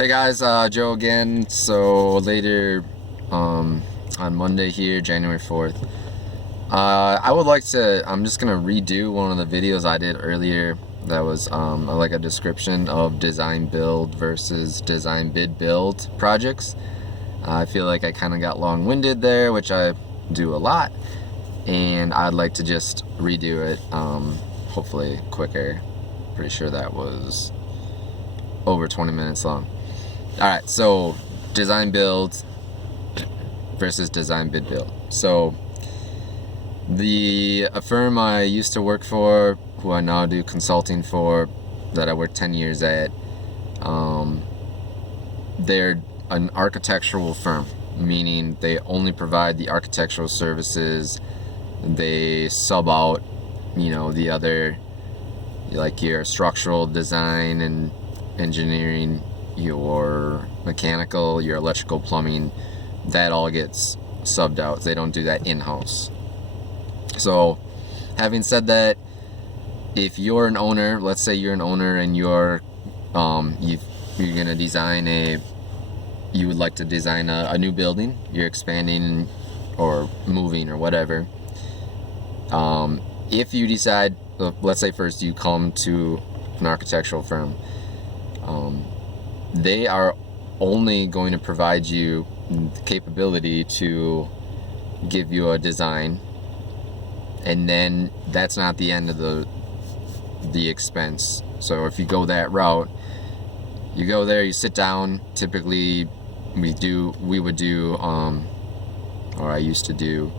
Hey guys, Joe again. So later on Monday here, January 4th, I'm just gonna redo one of the videos I did earlier that was like a description of design build versus design bid build projects. I feel like I kind of got long-winded there, which I do a lot, and I'd like to just redo it, hopefully quicker. Pretty sure that was over 20 minutes long. Alright, so design build versus design bid build. So a firm I used to work for, who I now do consulting for, that I worked 10 years at, they're an architectural firm, meaning they only provide the architectural services. They sub out, the other, like your structural design and engineering, your mechanical, your electrical, plumbing, that all gets subbed out. They don't do that in-house. So having said that, if you're an owner, let's say you're an owner and you're gonna you would like to design a new building, you're expanding or moving or whatever, if you decide, let's say first you come to an architectural firm, they are only going to provide you the capability to give you a design, and then that's not the end of the expense. So if you go that route, you go there, you sit down. Typically we would do or I used to do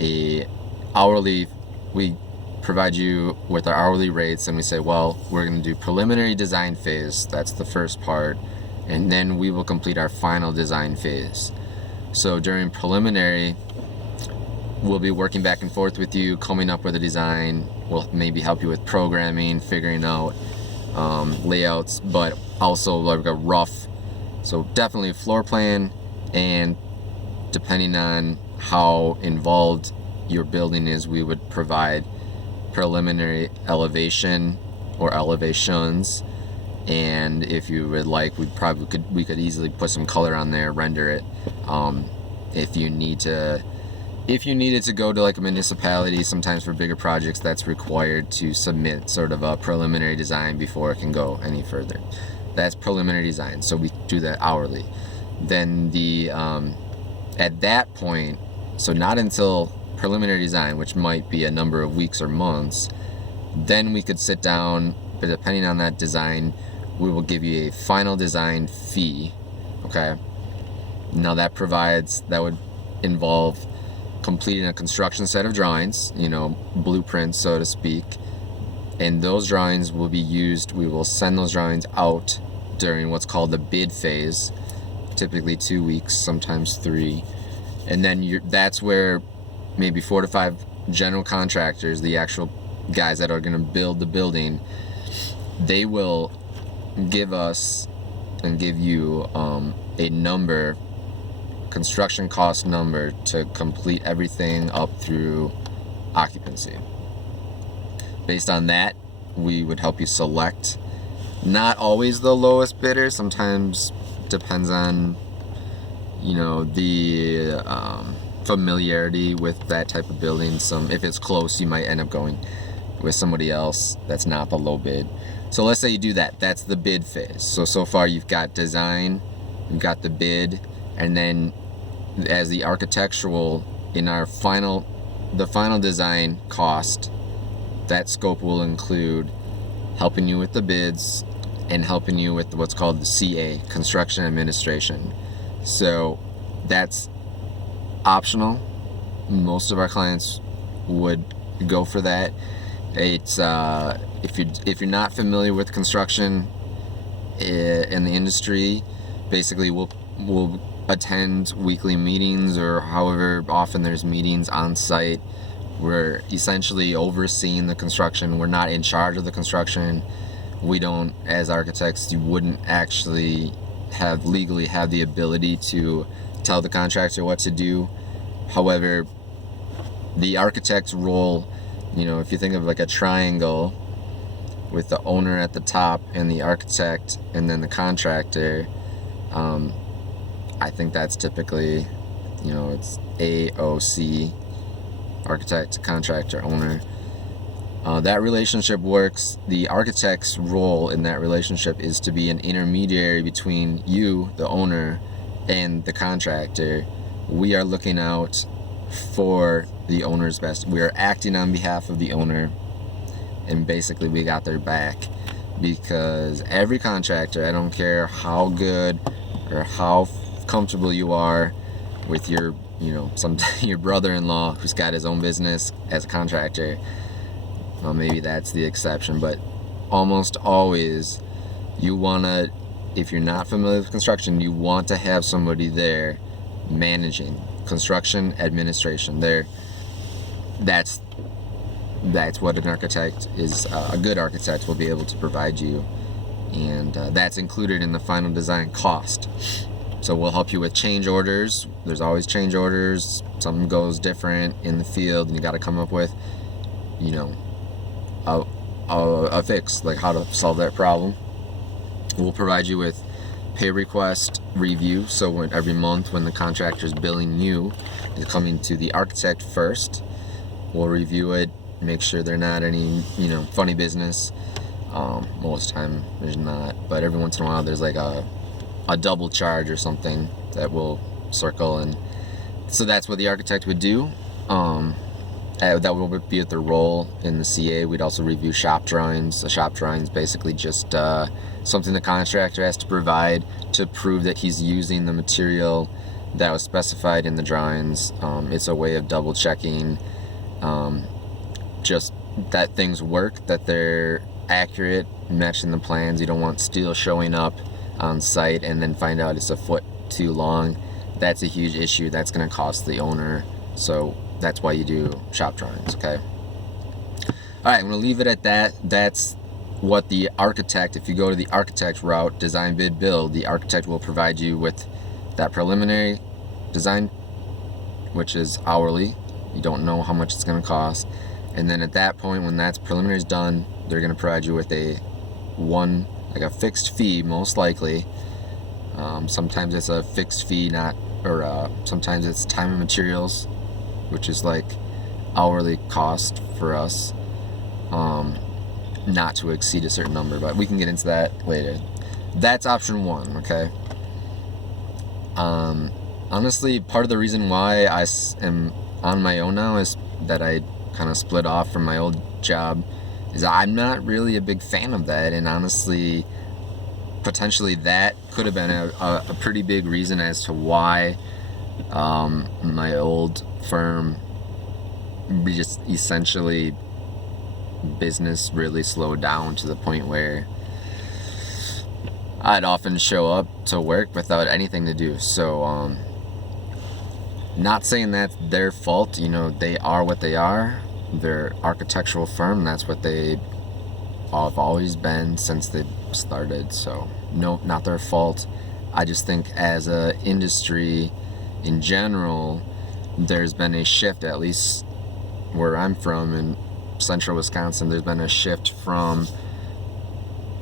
a hourly. We provide you with our hourly rates, and we say, well, we're going to do preliminary design phase. That's the first part, and then we will complete our final design phase. So during preliminary, we'll be working back and forth with you, coming up with a design. We'll maybe help you with programming, figuring out layouts, but also like a rough, so definitely a floor plan, and depending on how involved your building is, we would provide preliminary elevation or elevations, and if you would like, we could easily put some color on there, render it. If you needed to go to like a municipality, sometimes for bigger projects, that's required to submit sort of a preliminary design before it can go any further. That's preliminary design, so we do that hourly. Then at that point, so not until preliminary design, which might be a number of weeks or months, then we could sit down, but depending on that design, we will give you a final design fee. Okay, now that would involve completing a construction set of drawings, blueprints, so to speak, and those drawings will be used. We will send those drawings out during what's called the bid phase, typically 2 weeks, sometimes 3, and then that's where maybe 4 to 5 general contractors, the actual guys that are going to build the building, they will give us and give you a number, construction cost number, to complete everything up through occupancy. Based on that, we would help you select, not always the lowest bidder, sometimes depends on the familiarity with that type of building. If it's close, you might end up going with somebody else that's not the low bid. So let's say you do that. That's the bid phase. So far you've got design, you've got the bid, and then as the architectural, in the final design cost, that scope will include helping you with the bids and helping you with what's called the CA, construction administration. So that's optional. Most of our clients would go for that. It's if you're not familiar with construction in the industry, basically we'll attend weekly meetings, or however often there's meetings on site. We're essentially overseeing the construction. We're not in charge of the construction. We don't, as architects, you wouldn't actually legally have the ability to tell the contractor what to do. However, the architect's role, if you think of like a triangle with the owner at the top and the architect and then the contractor, I think that's typically, it's AOC, architect, contractor, owner. That relationship works. The architect's role in that relationship is to be an intermediary between you, the owner, and the contractor. We are looking out for the owner's best. We are acting on behalf of the owner, and basically we got their back, because every contractor, I don't care how good or how comfortable you are with your your brother-in-law who's got his own business as a contractor. Well, maybe that's the exception, but almost always you want to, if you're not familiar with construction, you want to have somebody there managing construction administration there. That's what an architect is. A good architect will be able to provide you, and that's included in the final design cost. So we'll help you with change orders. There's always change orders. Something goes different in the field, and you got to come up with a fix, like how to solve that problem. We'll provide you with pay request review. So every month when the contractor is billing you, they're coming to the architect first. We'll review it, make sure they're not any funny business. Most of the time there's not, but every once in a while there's like a double charge or something that will circle, and so that's what the architect would do. That would be at their role in the CA. We'd also review shop drawings. A shop drawing is basically just something the contractor has to provide to prove that he's using the material that was specified in the drawings. It's a way of double checking just that things work, that they're accurate, matching the plans. You don't want steel showing up on site and then find out it's a foot too long. That's a huge issue. That's going to cost the owner. So that's why you do shop drawings, okay? All right, I'm going to leave it at that. That's what the architect, if you go to the architect route, design, bid, build, the architect will provide you with that preliminary design, which is hourly. You don't know how much it's going to cost. And then at that point, when that preliminary is done, they're going to provide you with a fixed fee, most likely. Sometimes it's a fixed fee, sometimes it's time and materials, which is like hourly cost for us, not to exceed a certain number, but we can get into that later. That's option one, okay? Honestly, part of the reason why I am on my own now is that I kind of split off from my old job, is I'm not really a big fan of that, and honestly, potentially that could have been a pretty big reason as to why my old firm just essentially business really slowed down to the point where I'd often show up to work without anything to do. So not saying that's their fault, they are what they are. They're architectural firm, that's what they have always been since they started. So no, not their fault. I just think as a industry in general, there's been a shift, at least where I'm from in central Wisconsin, there's been a shift from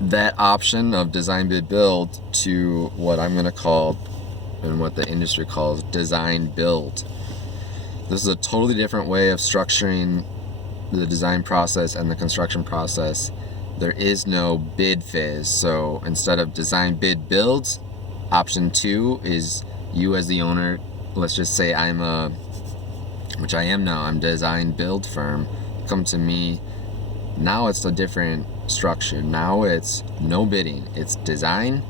that option of design, bid, build to what I'm going to call, and what the industry calls, design, build. This is a totally different way of structuring the design process and the construction process. There is no bid phase. So instead of design, bid, build, option 2 is you as the owner. Let's just say which I am now, I'm design build firm. Come to me. Now it's a different structure. Now it's no bidding. It's design,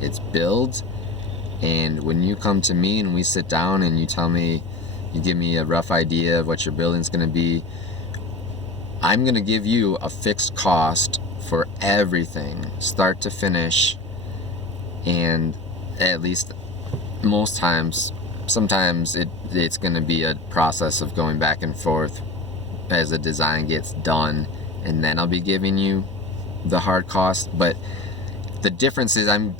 it's build. And when you come to me and we sit down and you give me a rough idea of what your building's going to be, I'm going to give you a fixed cost for everything, start to finish. And at least most times, sometimes it's going to be a process of going back and forth as the design gets done, and then I'll be giving you the hard cost. But the difference is I'm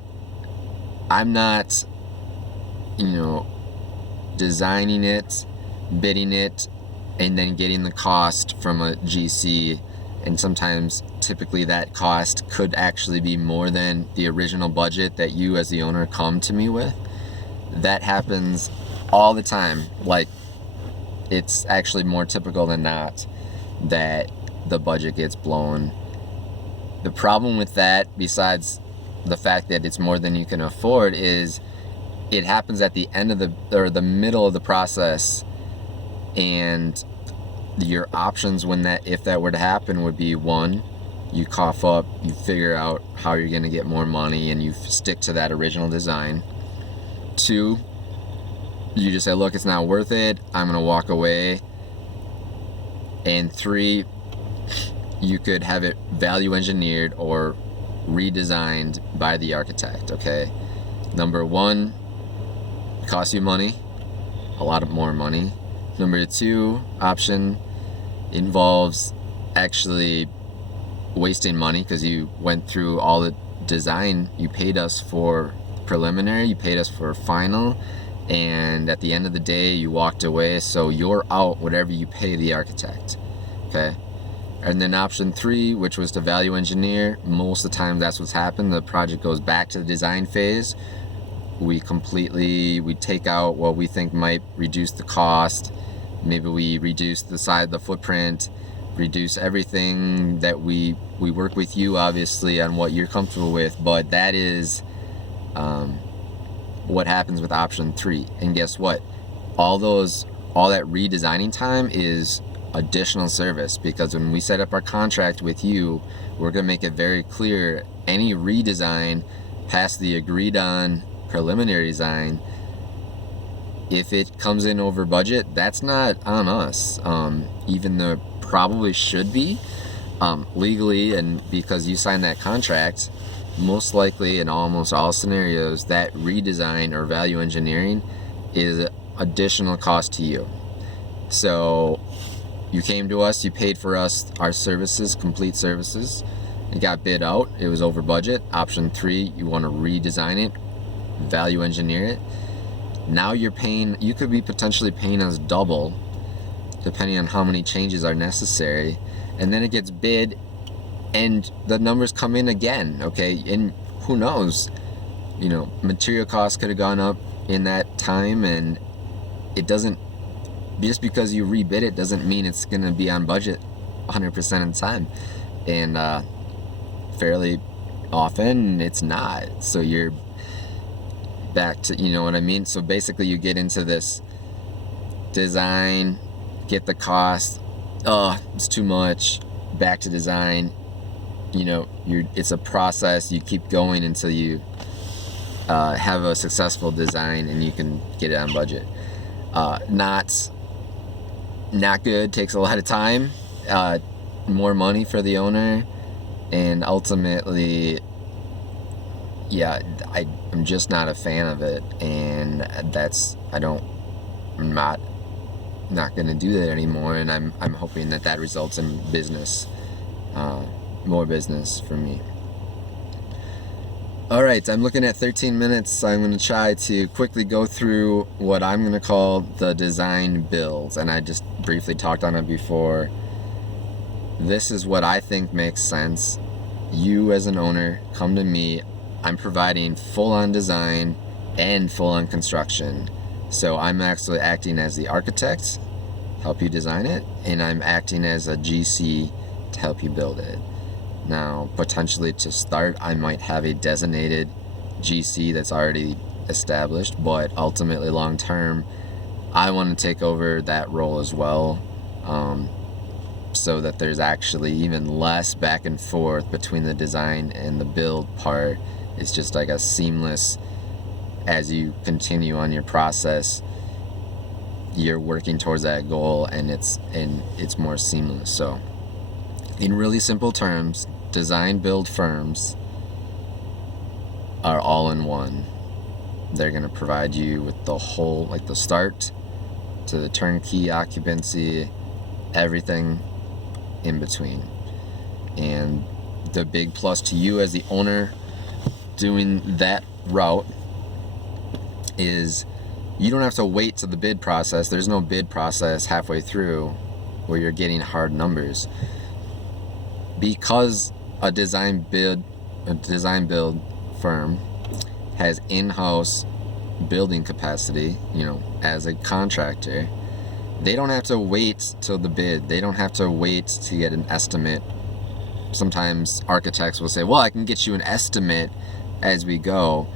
not designing it, bidding it, and then getting the cost from a GC and sometimes typically that cost could actually be more than the original budget that you as the owner come to me with. That happens all the time. Like, it's actually more typical than not that the budget gets blown. The problem with that, besides the fact that it's more than you can afford, is it happens at the end of the middle of the process, and your options if that were to happen would be, one, you cough up, you figure out how you're going to get more money and you stick to that original design. Two, you just say, look, it's not worth it, I'm going to walk away. And three, you could have it value engineered or redesigned by the architect. Okay, number one, it costs you money, a lot more money. Number two option involves actually wasting money because you went through all the design. You paid us for preliminary, you paid us for final, and at the end of the day you walked away, so you're out whatever you pay the architect. Okay, and then option three, which was to value engineer, most of the time that's what's happened. The project goes back to the design phase. We take out what we think might reduce the cost. Maybe we reduce the footprint, reduce everything that we work with you, obviously, on what you're comfortable with. But that is what happens with option three. And guess what? All that redesigning time is additional service, because when we set up our contract with you, we're going to make it very clear any redesign past the agreed on preliminary design, if it comes in over budget, that's not on us, even though it probably should be legally, and because you signed that contract, most likely in almost all scenarios that redesign or value engineering is additional cost to you. So you came to us, you paid for our services, complete services, it got bid out, it was over budget. Option three, you want to redesign it, value engineer it. Now you could be potentially paying us double depending on how many changes are necessary, and then it gets bid and the numbers come in again. Okay, and who knows, material costs could have gone up in that time, and it doesn't, just because you rebid it doesn't mean it's going to be on budget 100% of the time, and fairly often it's not. So you're back to, you know what I mean? So basically you get into this design, get the cost, it's too much, back to design. It's a process. You keep going until you have a successful design and you can get it on budget. Not good, takes a lot of time, more money for the owner, and ultimately, I'm just not a fan of it, and I'm not going to do that anymore, and I'm hoping that results in business, more business for me. Alright, I'm looking at 13 minutes. I'm going to try to quickly go through what I'm going to call the design builds, and I just briefly talked on it before. This is what I think makes sense. You as an owner, come to me. I'm providing full-on design and full-on construction. So I'm actually acting as the architect, help you design it, and I'm acting as a GC to help you build it. Now, potentially to start, I might have a designated GC that's already established, but ultimately long-term, I want to take over that role as well, so that there's actually even less back and forth between the design and the build part. It's just like a seamless, as you continue on your process, you're working towards that goal, and it's more seamless. So in really simple terms, design build firms are all in one. They're going to provide you with the whole, like the start to the turnkey occupancy, everything in between. And the big plus to you as the owner doing that route is you don't have to wait to the bid process. There's no bid process halfway through where you're getting hard numbers. because a design build firm has in-house building capacity, as a contractor, they don't have to wait till the bid. They don't have to wait to get an estimate. Sometimes architects will say, well, I can get you an estimate as we go.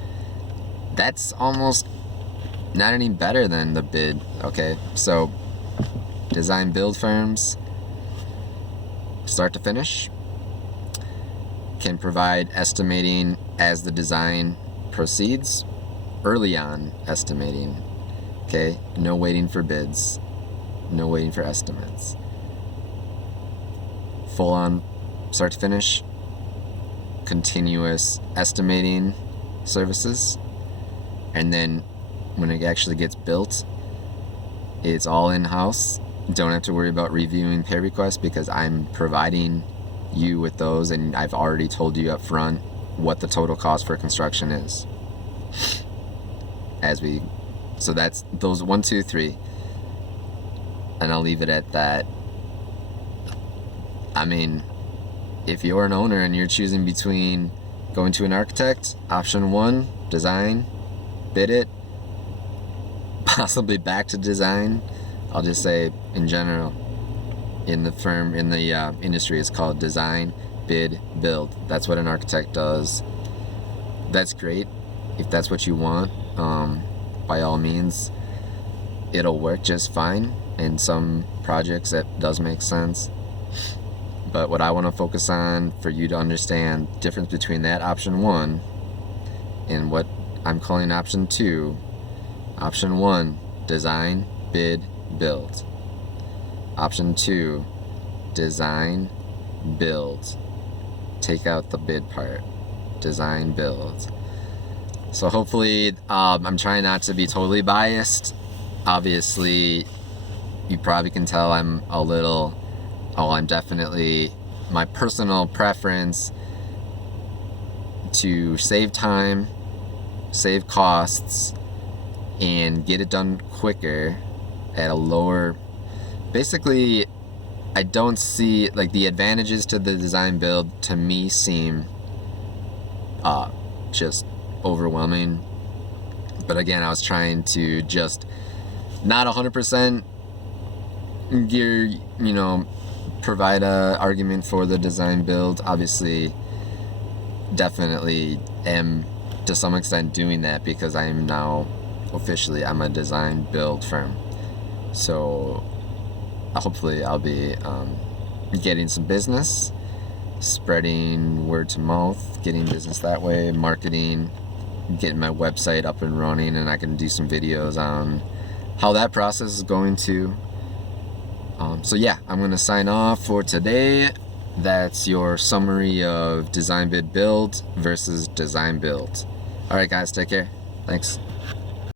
That's almost not any better than the bid. Okay, so design build firms, start to finish, can provide estimating as the design proceeds, early on estimating. Okay, no waiting for bids, no waiting for estimates. Full on start to finish, continuous estimating services, and then when it actually gets built, it's all in-house. Don't have to worry about reviewing pay requests because I'm providing you with those, and I've already told you up front what the total cost for construction is. So that's those 1, 2, 3, and I'll leave it at that. I mean, if you're an owner and you're choosing between going to an architect, option 1, design, bid it, possibly back to design. I'll just say in general, in the industry, it's called design, bid, build. That's what an architect does. That's great if that's what you want. By all means, it'll work just fine in some projects. That does make sense. But what I want to focus on for you to understand the difference between that option 1 and what I'm calling option 2. Option 1, design, bid, build. Option 2, design, build. Take out the bid part. Design, build. So hopefully, I'm trying not to be totally biased. Obviously, you probably can tell I'm definitely, my personal preference to save time, save costs, and get it done quicker at a lower. Basically, I don't see, like, the advantages to the design build to me seem just overwhelming. But again, I was trying to just not 100% provide a argument for the design build. Obviously, definitely am to some extent doing that because I am now officially, I'm a design build firm. So hopefully I'll be getting some business, spreading word to mouth, getting business that way, marketing, getting my website up and running, and I can do some videos on how that process is going to. So yeah, I'm going to sign off for today. That's your summary of design bid build versus design build. Alright guys, take care. Thanks.